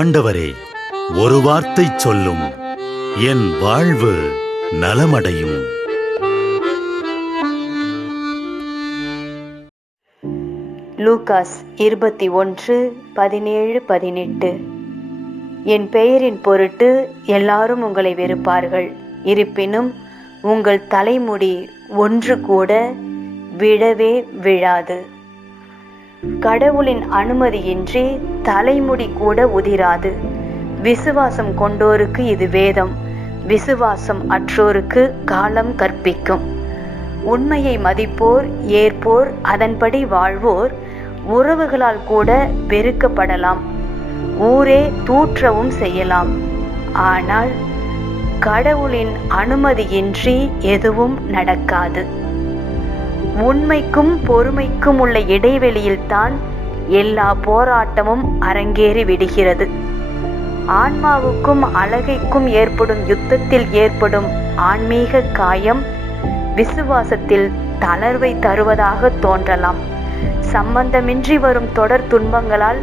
ஆண்டவரே ஒரு வார்த்தை சொல்லும். என் வாழ்வு நலமடையும். லூகாஸ் இருபத்தி ஒன்று பதினேழு பதினெட்டு. என் பெயரின் பொருட்டு எல்லாரும் உங்களை வெறுப்பார்கள். இருப்பினும் உங்கள் தலைமுடி ஒன்று கூட விழவே விழாது. கடவுளின் அனுமதியின்றி தலைமுடி கூட உதிராது. விசுவாசம் கொண்டோருக்கு இது வேதம். விசுவாசம் அற்றோருக்கு காலம் கற்பிக்கும். உண்மையை மதிப்போர் ஏற்போர் அதன்படி வாழ்வோர் உறவுகளால் கூட வெறுக்கப்படலாம் ஊரே தூற்றவும் செய்யலாம். ஆனால் கடவுளின் அனுமதியின்றி எதுவும் நடக்காது. உண்மைக்கும் பொறுமைக்கும் உள்ள இடைவெளியில்தான் எல்லா போராட்டமும் அரங்கேறி விடுகிறது. ஆன்மாவுக்கும் அழகைக்கும் ஏற்படும் யுத்தத்தில் ஏற்படும் ஆன்மீக காயம் விசுவாசத்தில் தளர்வை தருவதாக தோன்றலாம். சம்பந்தமின்றி வரும் தொடர் துன்பங்களால்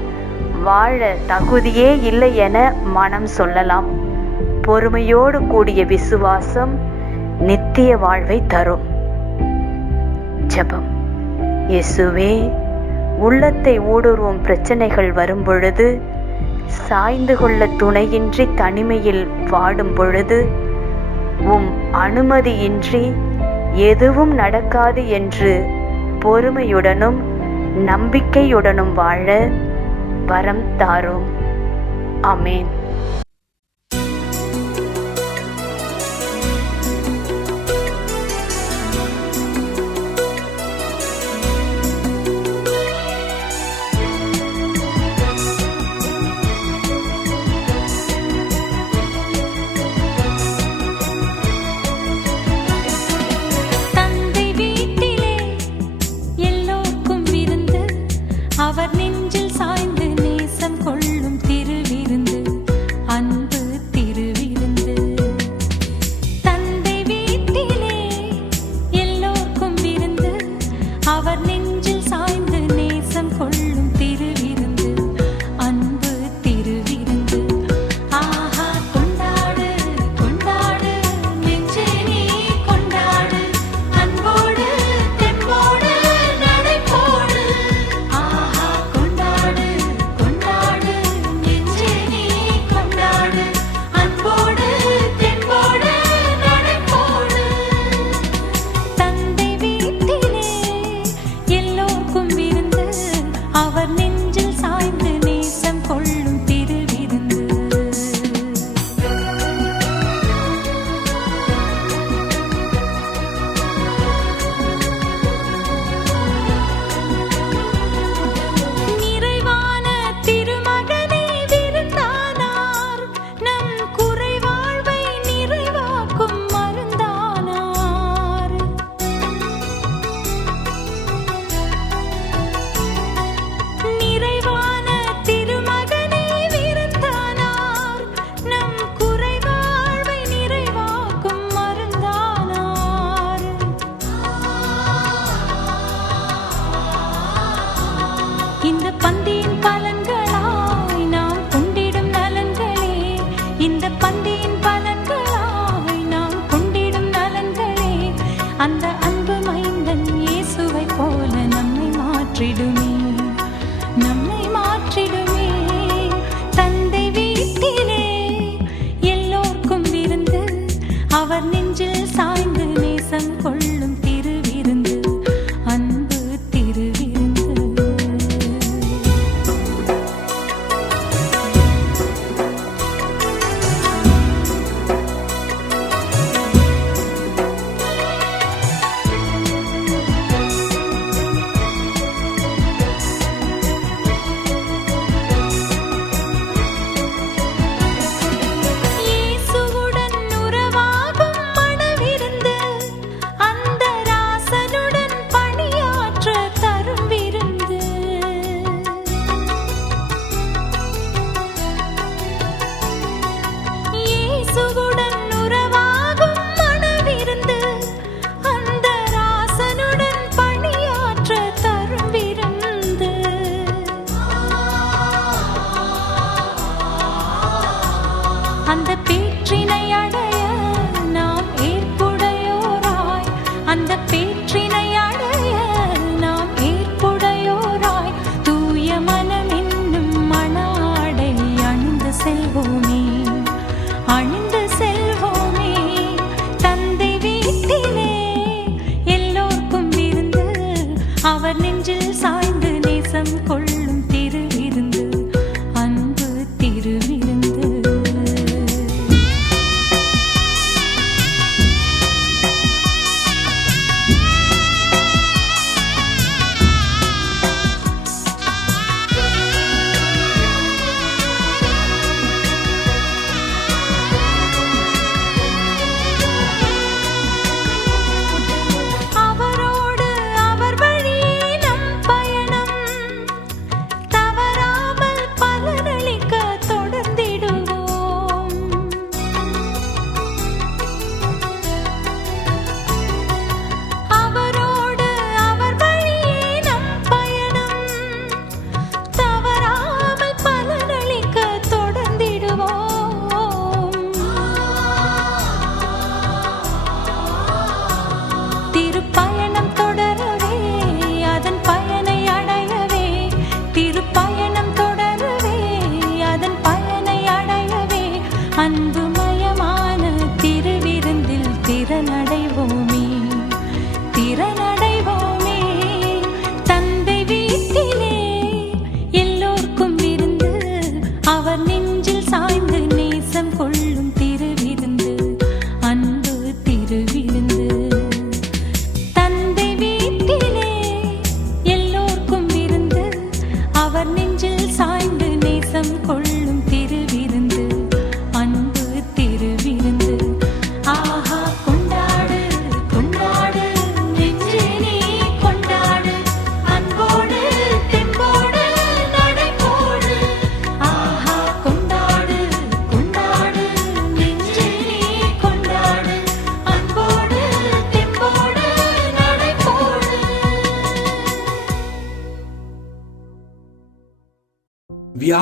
வாழ தகுதியே இல்லை என மனம் சொல்லலாம். பொறுமையோடு கூடிய விசுவாசம் நித்திய வாழ்வை தரும். ஜெபம். இயேசுவே உள்ளத்தை ஊடுருவும் பிரச்சனைகள் வரும் பொழுது சாய்ந்து கொள்ள துணையின்றி தனிமையில் வாடும் பொழுது உம் அனுமதியின்றி எதுவும் நடக்காது என்று பொறுமையுடனும் நம்பிக்கையுடனும் வாழ வரம் தாரும். அமேன்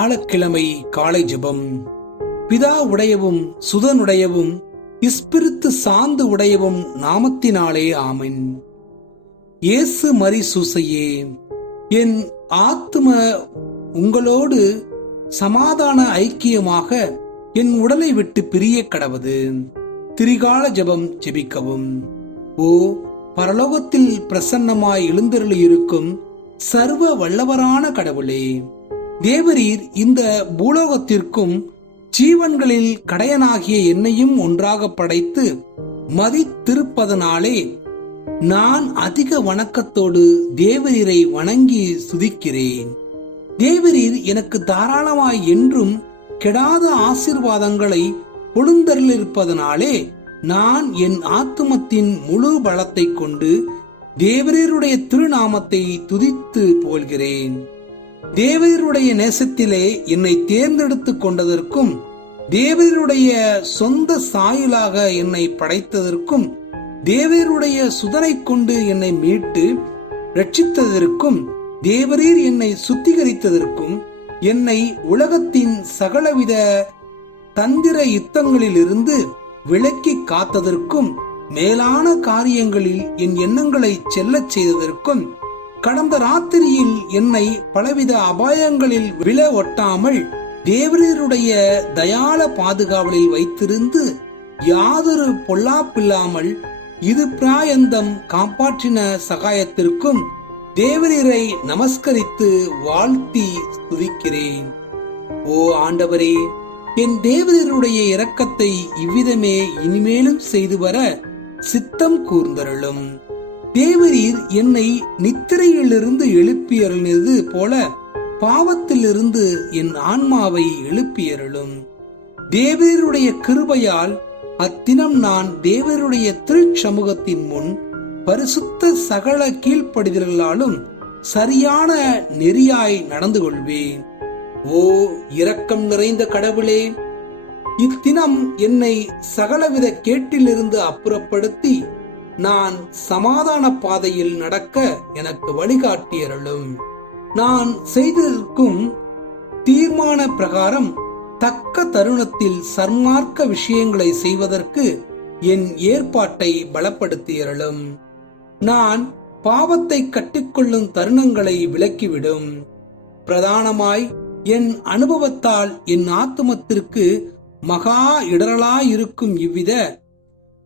வியாழக்கிழமை காலை ஜெபம். பிதா உடையவும் சுதனுடையவும் இஸ்பிரித்து சாந்து உடையவும் நாமத்தினாலே ஆமின். இயேசு மரி சூசையே என் ஆத்ம உங்களோடு சமாதான ஐக்கியமாக என் உடலை விட்டு பிரிய கடவது. திரிகால ஜெபம் ஜெபிக்கவும். ஓ பரலோகத்தில் பிரசன்னமாய் எழுந்தருளியிருக்கும் சர்வ வல்லவரான கடவுளே தேவரீர் இந்த பூலோகத்திற்கும் ஜீவன்களில் கடையனாகிய என்னையும் ஒன்றாக படைத்து மதித்திருப்பதனாலே நான் அதிக வணக்கத்தோடு தேவரீரை வணங்கி சுதிக்கிறேன். தேவரீர் எனக்கு தாராளமாய் என்றும் கெடாத ஆசீர்வாதங்களை பொழுந்தருளிருப்பதனாலே நான் என் ஆத்துமத்தின் முழு பலத்தை கொண்டு தேவரீருடைய திருநாமத்தை துதித்து போல்கிறேன். தேவருடைய நேசத்திலே என்னை தேர்ந்தெடுத்து கொண்டதற்கும் தேவருடைய சொந்த சாயலாக என்னை படைத்ததற்கும் தேவருடைய சுதனை கொண்டு என்னை மீட்டு ரட்சித்ததற்கும் தேவரீர் என்னை சுத்திகரித்ததற்கும் என்னை உலகத்தின் சகலவித தந்திர யுத்தங்களிலிருந்து விலக்கி காத்ததற்கும் மேலான காரியங்களில் என் எண்ணங்களை செல்லச் செய்ததற்கும் கடந்த ராத்திரியில் என்னை பலவித அபாயங்களில் விழ ஒட்டாமல் தேவரீருடைய தயால பாதுகாவலில் வைத்திருந்து யாதொரு பொல்லாப்பில்லாமல் இது பிராயந்தம் காப்பாற்றின சகாயத்திற்கும் தேவரீரை நமஸ்கரித்து வாழ்த்தி துதிக்கிறேன் ஓ ஆண்டவரே என் தேவரீருடைய இரக்கத்தை இவ்விதமே இனிமேலும் செய்து வர சித்தம் கூர்ந்தருளும். தேவரீர் என்னை நித்திரையிலிருந்து எழுப்பியருளினது போல பாவத்திலிருந்து என் ஆன்மாவை எழுப்பியருளும். தேவருடைய கிருபையால் அத்தினம் நான் தேவருடைய திருச்சமூகத்தின் முன் பரிசுத்த சகல கீழ்ப்படுதல்களாலும் சரியான நெறியாய் நடந்து கொள்வேன் ஓ இரக்கம் நிறைந்த கடவுளே இத்தினம் என்னை சகலவித கேட்டிலிருந்து அப்புறப்படுத்தி நான் சமாதான பாதையில் நடக்க எனக்கு வழிகாட்டியருளும். நான் செய்திருக்கும் தீர்மான பிரகாரம் தக்க தருணத்தில் சர்மார்க்க விஷயங்களை செய்வதற்கு என் ஏற்பாட்டை பலப்படுத்தியறலும் நான் பாவத்தை கட்டிக்கொள்ளும் தருணங்களை விலக்கிவிடும். பிரதானமாய் என் அனுபவத்தால் என் ஆத்துமத்திற்கு மகா இடரலாயிருக்கும் இவ்வித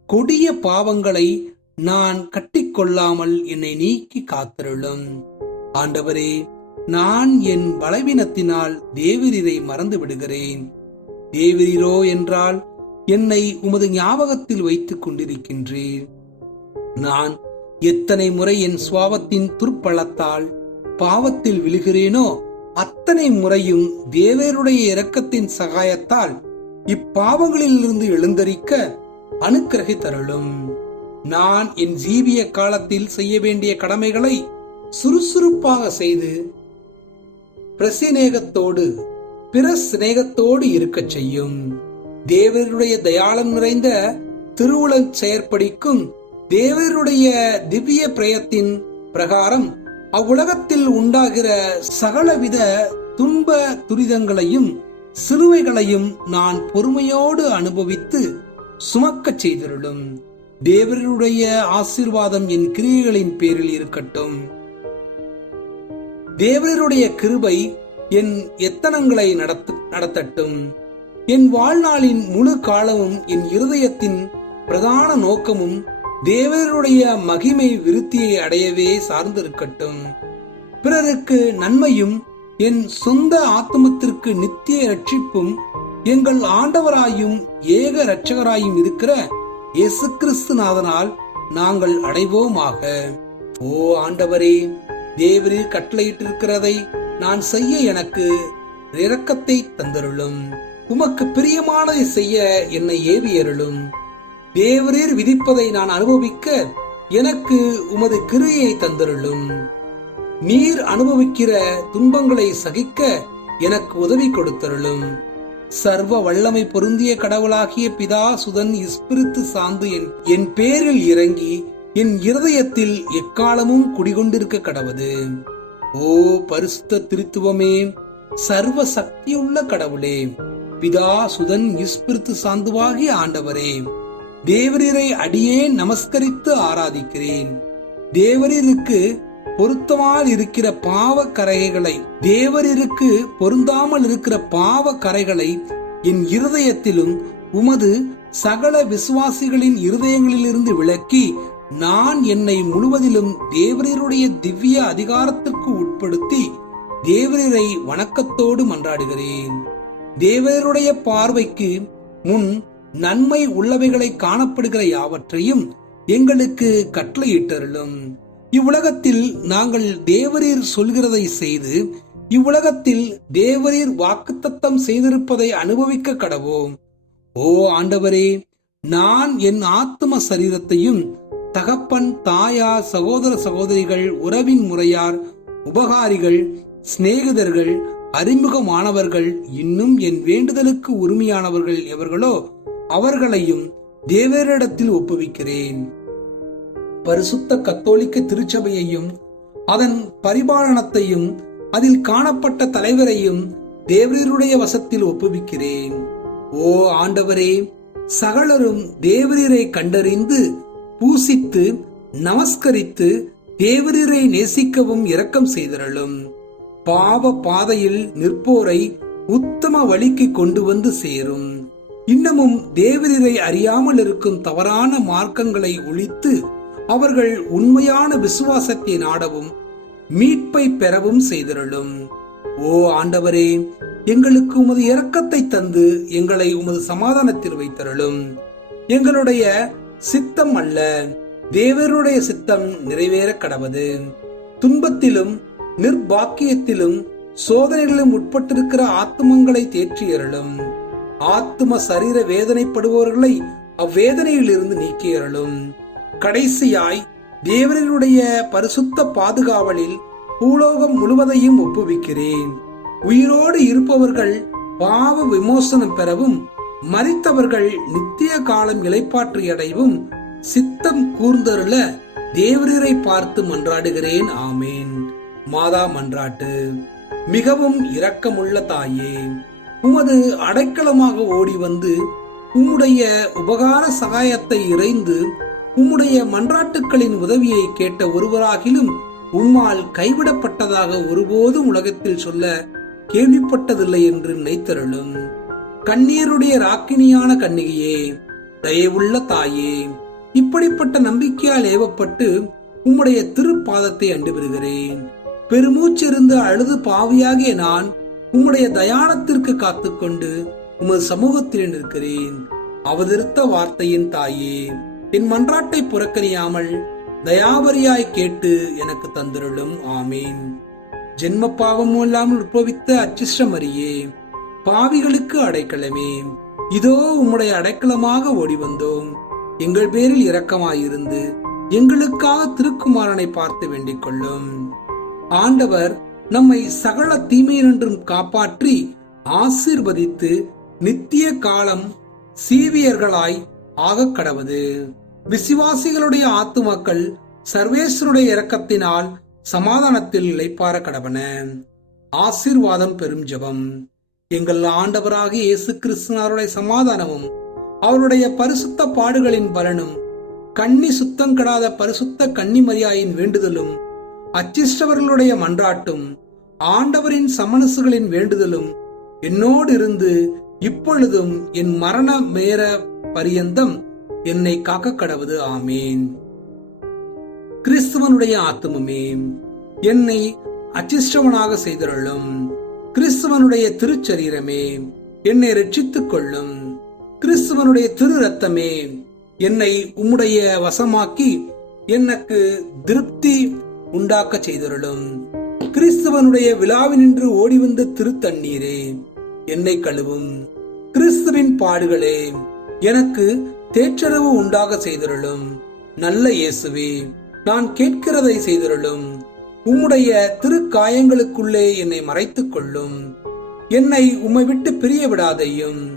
கொடிய பாவங்களை நான் கட்டிக்கொள்ளாமல் என்னை நீக்கி காத்திருளும். ஆண்டவரே நான் என் பலவீனத்தினால் தேவரீரை மறந்து விடுகிறேன். தேவரீரோ என்றால் என்னை உமது ஞாபகத்தில் வைத்துக் கொண்டிருக்கின்றீர். நான் எத்தனை முறை என் சுவாபத்தின் துர்ப்பழத்தால் பாவத்தில் விழுகிறேனோ அத்தனை முறையும் தேவருடைய இரக்கத்தின் சகாயத்தால் இப்பாவங்களிலிருந்து எழுந்தரிக்க அனுக்கிரகை தருளும் நான் என் ஜீவிய காலத்தில் செய்ய வேண்டிய கடமைகளை சுறுசுறுப்பாக செய்து பிரசிநேகத்தோடு பிற சிநேகத்தோடு இருக்கச் செய்யும். தேவருடைய தயாளம் நிறைந்த திருவுளம் செயற்படிக்கும் தேவருடைய திவ்ய பிரயத்தின் பிரகாரம் அவ்வுலகத்தில் உண்டாகிற சகலவித துன்ப துரிதங்களையும் சிலுவைகளையும் நான் பொறுமையோடு அனுபவித்து சுமக்கச் செய்திருளும். தேவருடைய ஆசீர்வாதம் என் கிரியைகளின் பேரில் இருக்கட்டும். தேவருடைய கிருபை என் எத்தனங்களை நடத்து நடத்தட்டும். என் வாழ்நாளின் முழு காலமும் என் இருதயத்தின் பிரதான நோக்கமும் தேவருடைய மகிமை விருத்தியை அடையவே சார்ந்திருக்கட்டும். பிறருக்கு நன்மையும் என் சொந்த ஆத்மத்திற்கு நித்திய ரட்சிப்பும் எங்கள் ஆண்டவராயும் ஏக இரட்சகராயும் இருக்கிற இயேசு கிறிஸ்துநாதனால் நாங்கள் அடைவோமாக. ஓ ஆண்டவரே தேவரீர் கட்டளையிட்டிருக்கிறதை நான் செய்ய எனக்கு இரக்கத்தை தந்தருளும். உமக்கு பிரியமானதை செய்ய என்னை ஏவியருளும். தேவரீர் விதிப்பதை நான் அனுபவிக்க எனக்கு உமது கிருயை தந்தருளும். நீர் அனுபவிக்கிற துன்பங்களை சகிக்க எனக்கு உதவி கொடுத்தருளும். சர்வ வல்லமை பொருந்திய கடவுளாகிய பிதா சுதன் இஸ்பிரித்து சாந்து என் என் பேரில் இறங்கி என் இருதயத்தில் எக்காலமும் குடிகொண்டிருக்க கடவுது ஓ பரிசுத்த திருத்துவமே சர்வ சக்தியுள்ள கடவுளே பிதா சுதன் இஸ்பிரித்து சாந்துவாகி ஆண்டவரே தேவரீரை அடியே நமஸ்கரித்து ஆராதிக்கிறேன். தேவரீருக்கு பொருத்தமால் இருக்கிற பாவ கரைகளை தேவரிற்கு பொருந்தாமல் இருக்கிற பாவ கரைகளை என் இருதயத்திலும் உமது சகல விசுவாசிகளின் இருதயங்களிலிருந்து விலக்கி நான் என்னை முழுவதிலும் தேவரீருடைய திவ்ய அதிகாரத்திற்கு உட்படுத்தி தேவரீரை வணக்கத்தோடு மன்றாடுகிறேன். தேவரீருடைய பார்வைக்கு முன் நன்மை உள்ளவைகளை காணப்படுகிற யாவற்றையும் எங்களுக்கு கட்டளையிட்டருளும். இவ்வுலகத்தில் நாங்கள் தேவரீர் சொல்கிறதை செய்து இவ்வுலகத்தில் தேவரீர் வாக்குத்தத்தம் செய்திருப்பதை அனுபவிக்க கடவோம். ஓ ஆண்டவரே நான் என் ஆத்ம சரீரத்தையும் தகப்பன் தாயார் சகோதர சகோதரிகள் உறவின் முறையார் உபகாரிகள் சிநேகிதர்கள் அறிமுகமானவர்கள் இன்னும் என் வேண்டுதலுக்கு உரிமையானவர்கள் எவர்களோ அவர்களையும் தேவரிடத்தில் ஒப்புவிக்கிறேன். பரிசுத்த கத்தோலிக்க திருச்சபையையும் அதன் பரிபாலனத்தையும் அதில் காணப்பட்ட தலைவரையும் தேவரீருடைய வசத்தில் ஒப்புவிக்கிறேன். ஓ ஆண்டவரே சகலரும் தேவரீரை கண்டறிந்து பூசித்து நமஸ்கரித்து தேவரீரை நேசிக்கவும் இரக்கம் செய்திரளும். பாவ பாதையில் நிற்போரை உத்தம வழிக்கு கொண்டு வந்து சேரும். இன்னமும் தேவரீரை அறியாமல் இருக்கும் தவறான மார்க்கங்களை ஒழித்து அவர்கள் உண்மையான விசுவாசத்தை நாடவும் மீட்பை பெறவும் செய்திருளும். ஓ ஆண்டவரே எங்களுக்கு உமது இரக்கத்தை தந்து எங்களை உமது சமாதானத்தில் வைத்தருளும். எங்களுடைய சித்தம் அல்ல தேவருடைய சித்தம் நிறைவேற கடவது. துன்பத்திலும் நிர்பாக்கியத்திலும் சோதனைகளிலும் உட்பட்டிருக்கிற ஆத்துமங்களை தேற்றியருளும். ஆத்ம சரீர வேதனைப்படுபவர்களை அவ்வேதனையிலிருந்து நீக்கியருளும். கடைசியாய் தேவரனுடைய பரிசுத்த பாதுகாவலில் பூலோகம் முழுவதையும் ஒப்புவிக்கிறேன். உயிரோடு இருப்பவர்கள் பாவ விமோசனம் பெறவும் மறித்தவர்கள் நித்திய காலம் இலைப்பாற்றி அடைவும் சித்தம் கூர்ந்தருள தேவரீரை பார்த்து மன்றாடுகிறேன். ஆமேன். மாதா மன்றாட்டு. மிகவும் இரக்கமுள்ள தாயே உமது அடைக்கலமாக ஓடி வந்து உம்முடைய உபகார சகாயத்தை இறைந்து உம்முடைய மன்றாட்டுக்களின் உதவியை கேட்ட ஒருவராகிலும் உம்மால் கைவிடப்பட்டதாக ஒருபோதும் உலகத்தில் சொல்ல கேள்விப்பட்டதில்லை என்று நினைத்தருளும். கண்ணீருடைய ராக்கினியான கண்ணிகையே தயவுள்ள தாயே இப்படிப்பட்ட நம்பிக்கையால் ஏவப்பட்டு உம்முடைய திருப்பாதத்தை அண்டு பெறுகிறேன் பெருமூச்சிருந்து அழுது பாவியாகிய நான் உம்முடைய தயானத்திற்கு காத்துக்கொண்டு உமது சமூகத்தில் நிற்கிறேன். அவதரித்த வார்த்தையின் தாயே என் மன்றாட்டை புறக்கணியாமல் தயாபரியாய் கேட்டு எனக்கு தந்திருளும். ஆமீன். ஜென்ம பாவமும் இல்லாமல் உற்பவித்த அச்சிஷ்டமரியே பாவிகளுக்கு அடைக்கலமே. இதோ உம்முடைய அடைக்கலமாக ஓடி வந்தோம் எங்கள் பேரில் இரக்கமாயிருந்து எங்களுக்காக திருக்குமாரனை பார்த்து வேண்டிக் கொள்ளும். ஆண்டவர் நம்மை சகல தீமையினின்றும் காப்பாற்றி ஆசீர்வதித்து நித்திய காலம் சீவியர்களாய் ஆகக் கடவது விசுவாசிகளுடைய ஆத்துமாக்கள் சர்வேஸ்வருடைய இரக்கத்தினால் சமாதானத்தில் இழைப்பார கடவன. ஆசீர்வாதம் பெரும் ஜபம். எங்கள் ஆண்டவராக இயேசு கிறிஸ்துவனுடைய சமாதானமும் அவருடைய பரிசுத்த பாடுகளின் பலனும் கன்னி சுத்தம் கெடாத பரிசுத்த கன்னிமரியாயின் வேண்டுதலும் அச்சிஷ்டவர்களுடைய மன்றாட்டும் ஆண்டவரின் சமணசுகளின் வேண்டுதலும் என்னோடு இருந்து இப்பொழுதும் என் மரண மேற பரியந்தம் என்னை காக்க கடவுது ஆமேன். கிறிஸ்துவனுடைய ஆத்துமமே என்னை அச்சிஷ்டவனாக செய்தருளும். கிறிஸ்துவனுடைய திருச்சரீரமே என்னை ரட்சித்துக் கொள்ளும். கிறிஸ்துவனுடைய திரு ரத்தமே என்னை உம்முடைய வசமாக்கி எனக்கு திருப்தி உண்டாக்க செய்தருளும். கிறிஸ்துவனுடைய விழாவினின்று ஓடி வந்த திருத்தண்ணீரே என்னை கழுவும். கிறிஸ்துவின் பாடுகளே எனக்கு தேற்றரவு உண்டாக செய்தருளும். நல்ல இயேசுவே நான் கேட்கிறதை செய்தருளும். உம்முடைய திருக்காயங்களுக்குள்ளே என்னை மறைத்துக் கொள்ளும். என்னை உம்மை விட்டு பிரிய விடாதையும்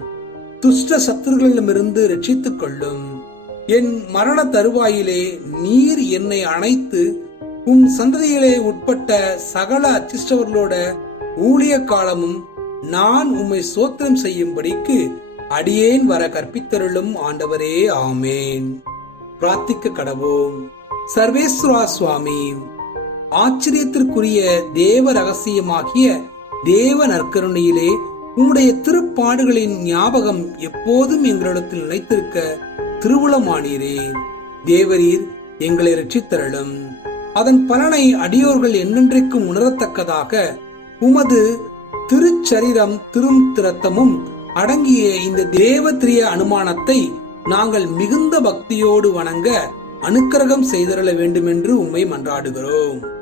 துஷ்ட சத்துருகளிடமிருந்து ரட்சித்துக் கொள்ளும். என் மரண தருவாயிலே நீர் என்னை அணைத்து உம் சந்ததியிலே உட்பட்ட சகல அச்சிஷ்டவர்களோட ஊழிய காலமும் நான் உம்மை சோத்திரம் செய்யும்படிக்கு அடியேன் வர கற்பித்தருளும் ஆண்டவரே ஆமேன். பிரார்த்திக்க கடவோம். சர்வேஸ்வரா சுவாமி ஆச்சரியத்திற்குரிய தேவ ரகசியமாகிய தேவ நற்கருணையிலே உம்முடைய திருப்பாடுகளின் ஞாபகம் எப்போதும் எங்களிடத்தில் நிலைத்திருக்க திருவுளமானீரே. தேவரீர் எங்களை ரட்சித்தருளும் அதன் பலனை அடியோர்கள் என்னென்றைக்கும் உணரத்தக்கதாக உமது திருச்சரீரம் திரும் திரத்தமும் அடங்கிய இந்த தேவத்திரிய அனுமானத்தை நாங்கள் மிகுந்த பக்தியோடு வணங்க அனுக்கிரகம் செய்தருள வேண்டுமென்று உம்மை மன்றாடுகிறோம்.